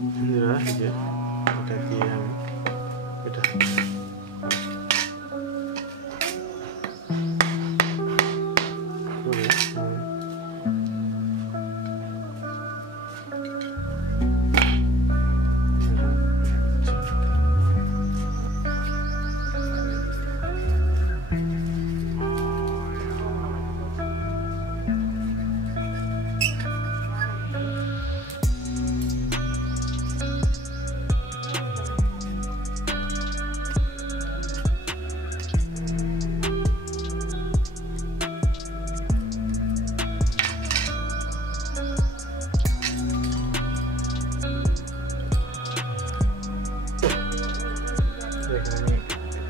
বন্ধুরা এই যে এটা দিয়ে আমি এটা করে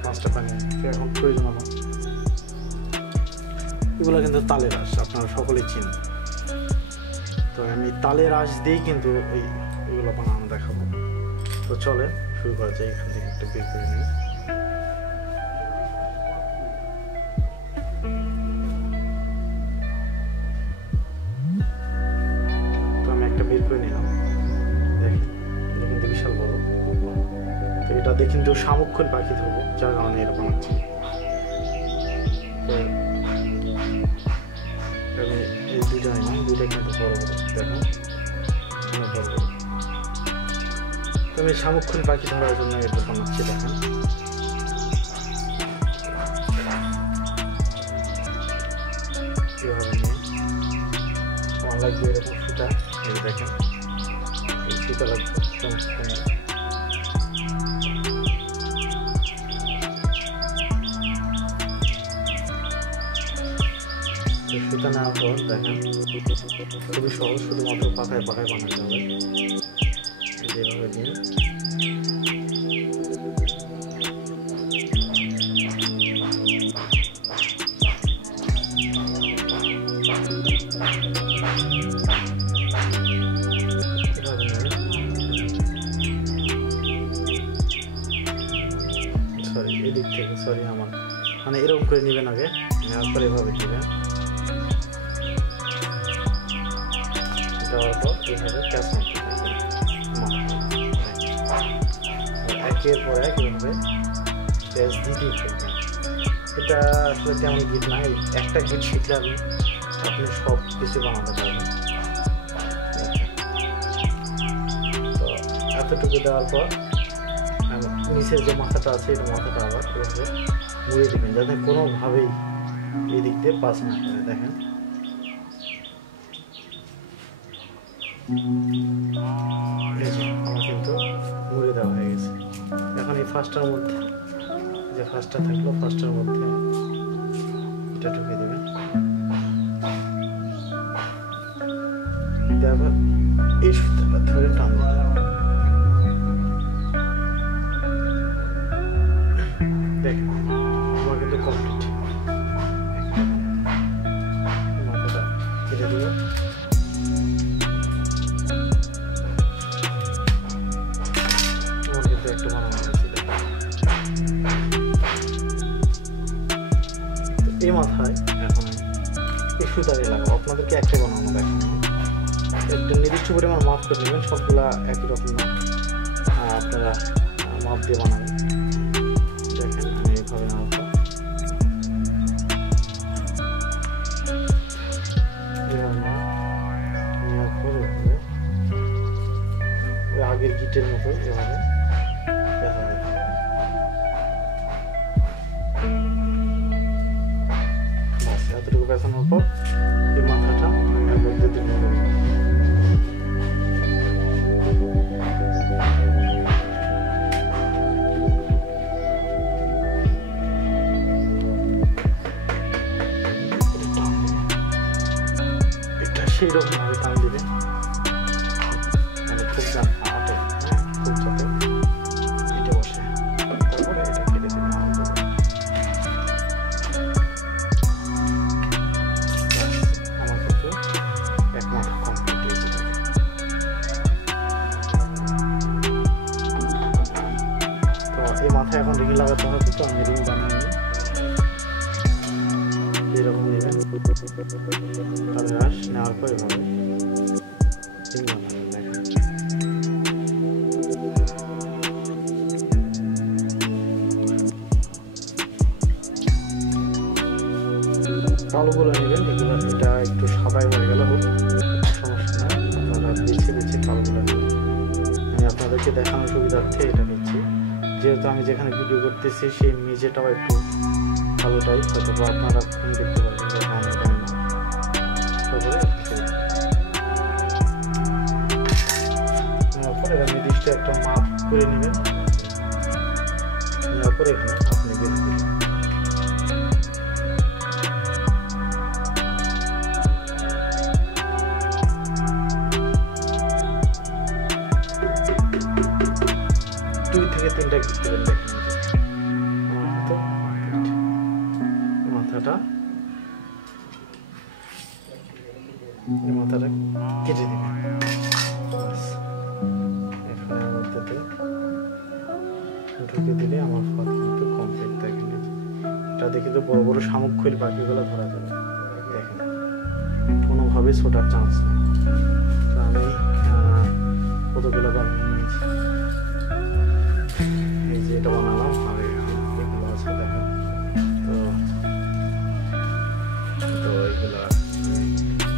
পাঁচটা পানি এখন প্রয়োজন আমার। এগুলো কিন্তু তালের আঁশ, আপনারা সকলেই চিনেন। তো আমি তালের আঁশ দিয়েই কিন্তু এগুলো বানানো দেখাবো। তো চলে শুরু করা যায়। এখান থেকে একটা বের করে নিই। তো আমি একটা বের করে নিলাম। দেখেন এটা কিন্তু বিশাল বড়। তো এটা দিয়ে কিন্তু শামুকখোল পাখি ধরবো, যার কারণে এরকম আছে। তো আমি এই দুইটা নিলাম, দুইটা কিন্তু বড় বড়, দেখেন বড় বড়। তো আমি শামুকখোল পাখি ধরার জন্য এটা বানাচ্ছি। দেখেন এভাবে নিয়ে আমার লাগবে এরকম সুতা। এই দেখেন এই সুতা লাগবে সুতা নেওয়ার পর দেখেন খুবই সহজ, শুধুমাত্র পাখায় পাখায় বানাতে হবে। যেভাবে দিয়ে সরি এদিক থেকে সরি আমার মানে এরকম করে নেবেন আগে, নেওয়ার পর এভাবে দিবেন। দেওয়ার পর এইভাবে প্যাঁচ মারতে থাকবেন। একের পর এক এভাবে প্যাঁচ দিতেই থাকবেন। এটা আসলে তেমন গিট না, একটা গিট শিখলে আপনি সব কিছু বানাতে পারবেন। তো এতটুকু দেওয়ার পর নিচের যে মাথাটা আছে এটা মাথাটা আবার এভাবে মুড়ে দেবেন, যাতে কোনোভাবেই এই দিক দিয়ে পাস না করে। দেখেন আমার কিন্তু মুড়ে দেওয়া হয়ে গেছে। এখন এই ফার্স্টটার মধ্যে যে ফার্স্টটা থাকলো, ফার্স্টটার মধ্যে এটা ঢুকিয়ে দেবেন। আবার এই সুতাটা ধরে টানবে। দেখেন আমার কিন্তু কমপ্লিট। মাথাটা কেটে দেবো। একটা বানানো হয়েছিল। এই মাথায় এখন এই সুতারে লাগাবো। আপনাদেরকে একটা বানানো দেখেন, একটা নির্দিষ্ট পরিমাণ মাপ করে নেবেন। সবগুলা একই রকম না, আপনারা মাপ দিয়ে বানাবেন। দেখেন আমি এইভাবে নেওয়ার পর ওই আগের গিটের মতো এভাবে এতটুকু পেছানোর পর এই মাথাটা এটা সেই রকম ভাবে টান দিবে, মানে খুব জান আটে, খুব যাতে এটা বসে। তারপরে এটা কেটে দেবেন। আমার কিন্তু এক মাথা কমপ্লিট হয়ে যাবে। তো এই মাথায় এখন রিং লাগাতে হবে। তো আমি রিং বানিয়ে নিই। এরকম নেবেন, তাহলে আস নেওয়ার পর এভাবে রিং বানাবেন। দেখেন কালোগুলো নেবেন, এগুলো এটা একটু সাদাই হয়ে গেলে হোক, সমস্যা নাই, আপনারা বেছে বেছে কালোগুলো নেবেন। আমি আপনাদেরকে দেখানোর সুবিধার্থে এটা নিচ্ছি, যেহেতু আমি যেখানে ভিডিও করতেছি সেই মেঝেটাও একটু কালো টাইপ, হয়তো আপনারা কম দেখতে পারবেন যখন আমি জানি না। তারপরে নেওয়ার পর এবার নির্দিষ্ট একটা মাপ করে নেবেন, নেওয়ার পর এখানে আপনি বেঁধে দিবেন। থেকে 3টা গিট দেবেন। দেখেন মাথাটা কেটে দিবেন। এখানে মধ্যে ঢুকে দিলে আমার ফাঁক কিন্তু কমপ্লিট। দেখেন এটা দেখে তো বড় বড় শামুক খৈল বাকিগুলো ধরা যাবে। দেখেন কোনোভাবেই ছোটার চান্স নেই। তো আমি কতগুলো বানিয়ে নিয়েছি, এই যে এটা বানালাম, আর এগুলো আছে দেখেন। তো এইগুলো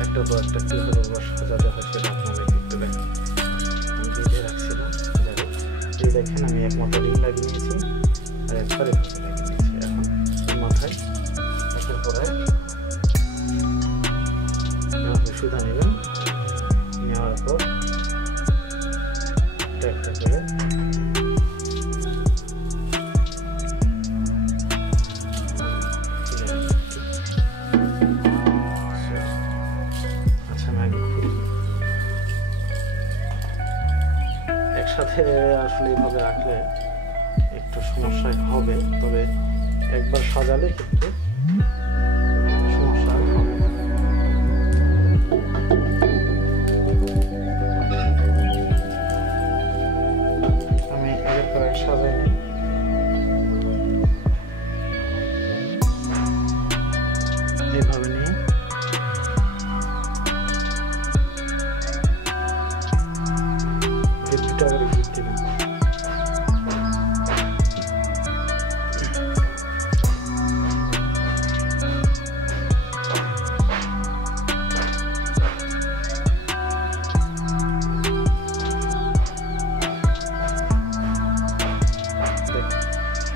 একটা পর একটা কীভাবে সাজাতে হয় সেটা আপনাদের একটু দেখেন, আমি বেঁধে রাখছিলাম। যাই হোক, এই দেখেন আমি এক মাথা রিং লাগিয়ে নিয়েছি আর একবার এভাবে লাগিয়ে নিয়েছি। এখন মাথায় একের পরে সুতা নেবেন, নেওয়ার পর একটা করে একসাথে আসলে এইভাবে রাখলে একটু সমস্যা হবে, তবে একবার সাজালে কিন্তু সমস্যা হবে না। আমি একের পর এক সাজাই এইভাবে নিয়ে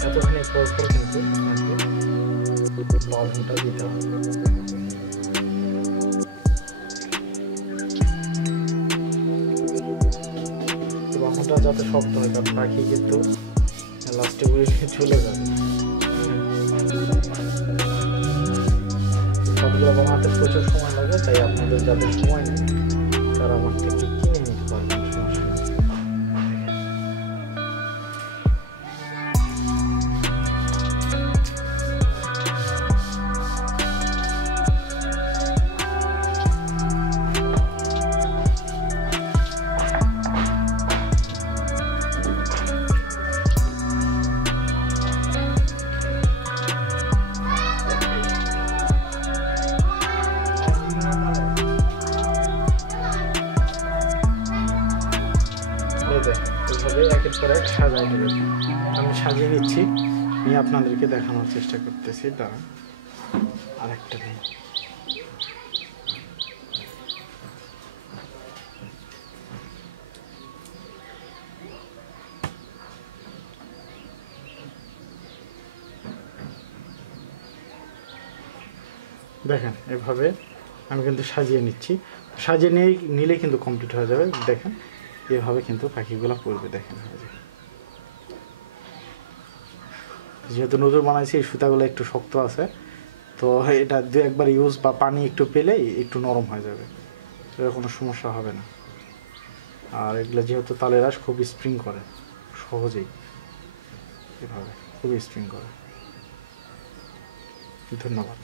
এতখানি পর পর কিন্তু আপনাকে বাঁধনটা দিতে হবে। বাঁধনটা যাতে শক্ত হয়, কারণ পাখি কিন্তু লাস্টে উড়ে চলে যাবে। সবগুলো বানাতে প্রচুর সময় লাগে, তাই আপনাদের যাদের সময় নেই তারা আমার থেকে কিনে নিতে পারবেন, সমস্যা নেই। এইভাবে একের পর এক সাজাই দেবেন। আমি সাজিয়ে নিচ্ছি, নিয়ে আপনাদেরকে দেখানোর চেষ্টা করতেছি। দাঁড়ান আরেকটা দিন। দেখেন এভাবে আমি কিন্তু সাজিয়ে নিচ্ছি, সাজিয়ে নিলে কিন্তু কমপ্লিট হয়ে যাবে। দেখেন এভাবে কিন্তু পাখিগুলো পড়বে। দেখেন যেহেতু নতুন বানাইছি, এই সুতাগুলো একটু শক্ত আছে, তো এটা দু একবার ইউজ বা পানি একটু পেলেই একটু নরম হয়ে যাবে, এর কোনো সমস্যা হবে না। আর এগুলো যেহেতু তালের আঁশ খুব স্প্রিং করে সহজেই, এভাবে খুবই স্প্রিং করে। ধন্যবাদ।